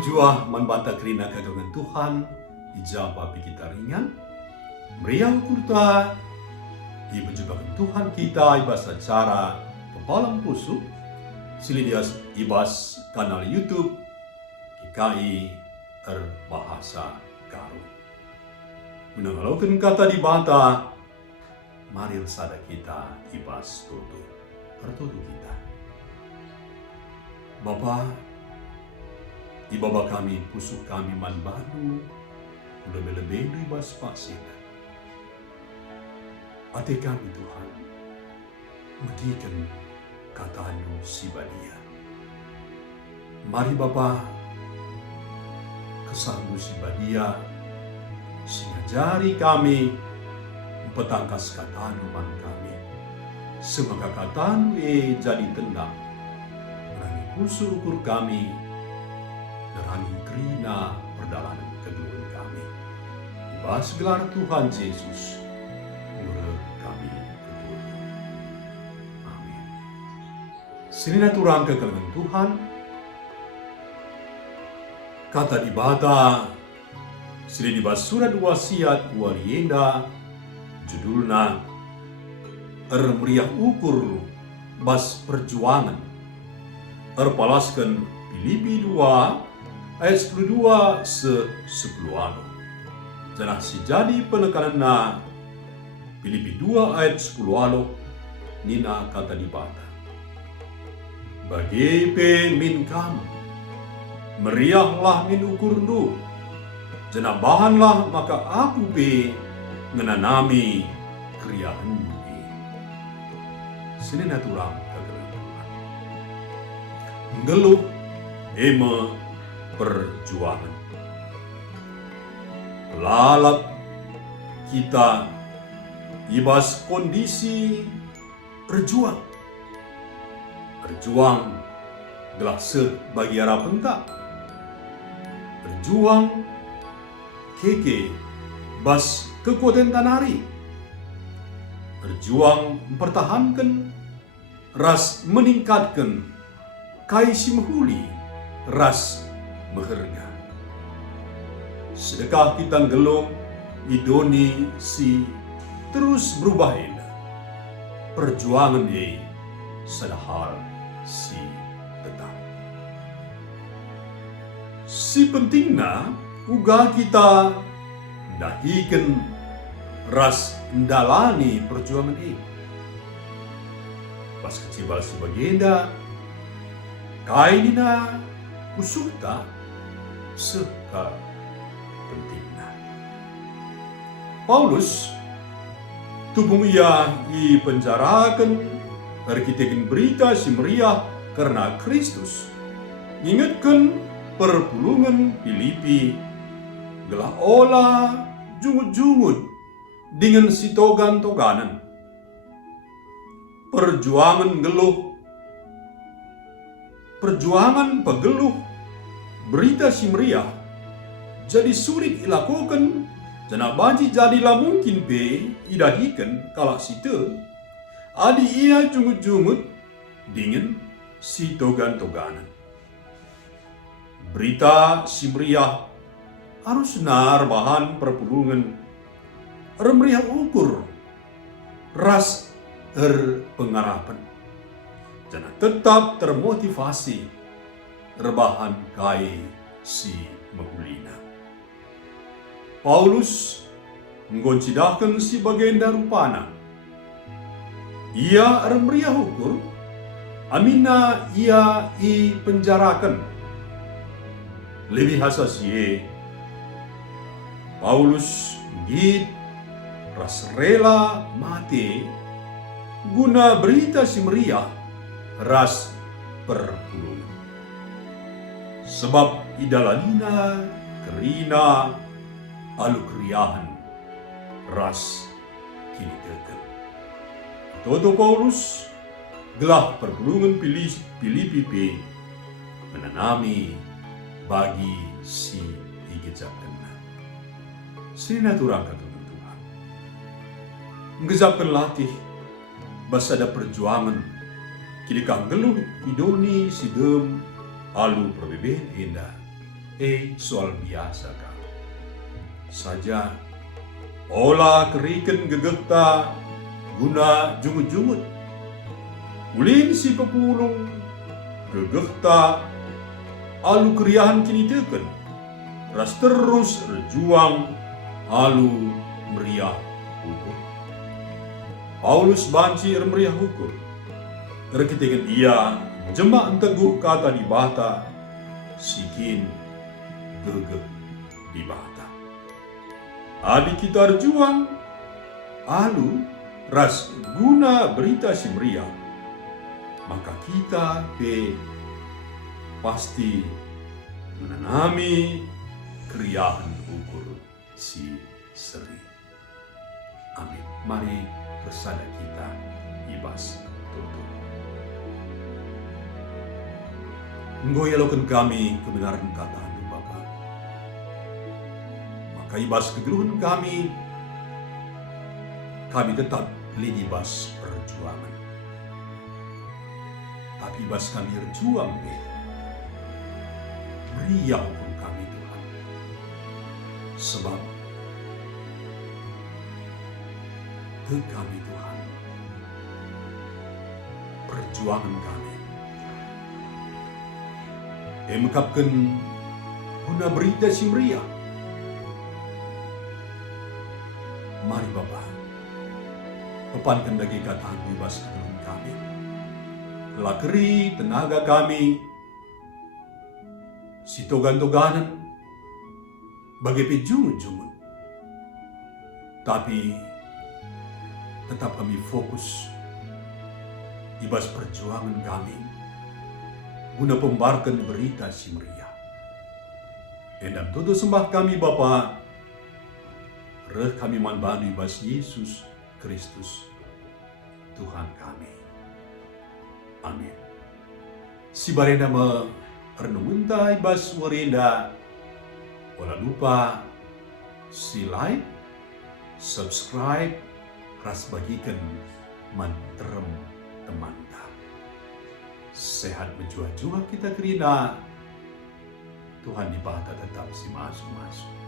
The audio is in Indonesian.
berjuah membantah kerina kagungan Tuhan, ijabah kita ringan, meriang kurta, ibajubakan Tuhan kita ibas acara pepalang pusu, silidias ibas kanal YouTube, KKI Bahasa Garut. Menanggalkan kata dibantah, mari sada kita ibas tutu, pertutu kita. Bapa, ibaba kami, pusuk kami man badu, lebih-lebih ibas pasir. Ate kami Tuhan, medikan katamu si badia. Mari Bapa, kesanggu si badia, singajari kami, petangkas katamu man kami. Semaka katamu jadi tenang, merangi kusur ukur kami, merangi kerina perdalanan kedua kami. Ibas gelar Tuhan Yesus, murah kami kedua. Amin. Sini turang kekelengan Tuhan, kata dibata, sini dibas surat wasiat warienda, judulna meriah ukur bas perjuangan. Palaskan Filipi 2 ayat 12 se-10. Janah si jadi penekananna Filipi 2 ayat 10 nina kata dibata. Bagi pe min kamu, meriahlah min ukur nu, janah bahanlah maka aku pe menanami kriahan pe. Sini naturang kagelaran Tuhan. Ngeluh ema perjuangan. Lalap kita ibas kondisi berjuang. Berjuang adalah sebagi arah pentak. Berjuang keke bas kekuatan tanari. Berjuang mempertahankan ras meningkatkan kaisi mahuli ras meherga. Sedekah kita gelong idoni si terus berubah indah. Perjuangan ye sadahal si tetap. Si pentingna uga kita dahikan ras ndalani perjuangan ini. Pas kecibal si bagenda, kainina usulta seka pentingna. Paulus tubung ia dipenjarakan terkitekin berita si meriah karena Kristus. Ingatkan perpulungan Filipi gelah olah jungut-jungut dengan si togan-toganan. Perjuangan geluh, perjuangan pegeluh berita si meriah jadi sulit dilakukan. Jana banji jadilah mungkin be idahikan kalau situ adi ia jungut-jungut dengan si togan-toganan. Berita si meriah harus nar bahan perpulungan meriah ukur ras pengarapan. Jana tetap termotivasi rebahan kai si mahulina. Paulus menggoncidahkan si bagenda rupana. Ia meriah ukur, amina ia penjarakan. Lebih hasas ye, Paulus git ras rela mati guna berita si meriah ras perpulungan. Sebab idalalina kerina alu kriahan ras kini kekal. Toto Paulus gelah perpulungan Filipi pe menanami bagi si igejakan. Sina turang kata Tuhan. Menggezapkan latih basada perjuangan kini kang geluh idoni sidem alu perbeben indah soal biasa ka. Saja, olah keriken gegehta guna jungut-jungut. Ulin si pepulung gegehta alu keriahan kini teken. Ras terus berjuang alu meriah hukum. Paulus banci meriah hukum. Terkitikan ia jemaah teguh kata di bata, sikin gegeh di bata. Adik kita berjuang, alu ras guna berita si meriah, maka kita pasti menanami keriahan ukur si seri. Amin. Mari bersama kita ibas tutup. Nggoyalokan kami kebenaran kata Bapa. Maka ibas kegeluhan kami tetap lidibas perjuangan. Tapi ibas kami berjuang meriah hukum kami Tuhan. Sebab kami Tuhan, perjuangan kami mengungkapkan guna berita si meriah. Mari Bapa, pepankan bagi kata bebas kegeluhan kami. Lakeri tenaga kami, si togan-toganan, bagi pejungun-jungun. Tapi tetap kami fokus ibas perjuangan kami guna pembarkan berita si meriah. Dan tutup sembah kami Bapa, reh kami manbandu ibas Yesus Kristus Tuhan kami. Amin. Si barenda merenungunta ibas warenda, wala lupa si like, subscribe, ras bagikan mantrem teman. Sehat berjuang-juang kita kerina Tuhan di bata tetap si masuk-masuk.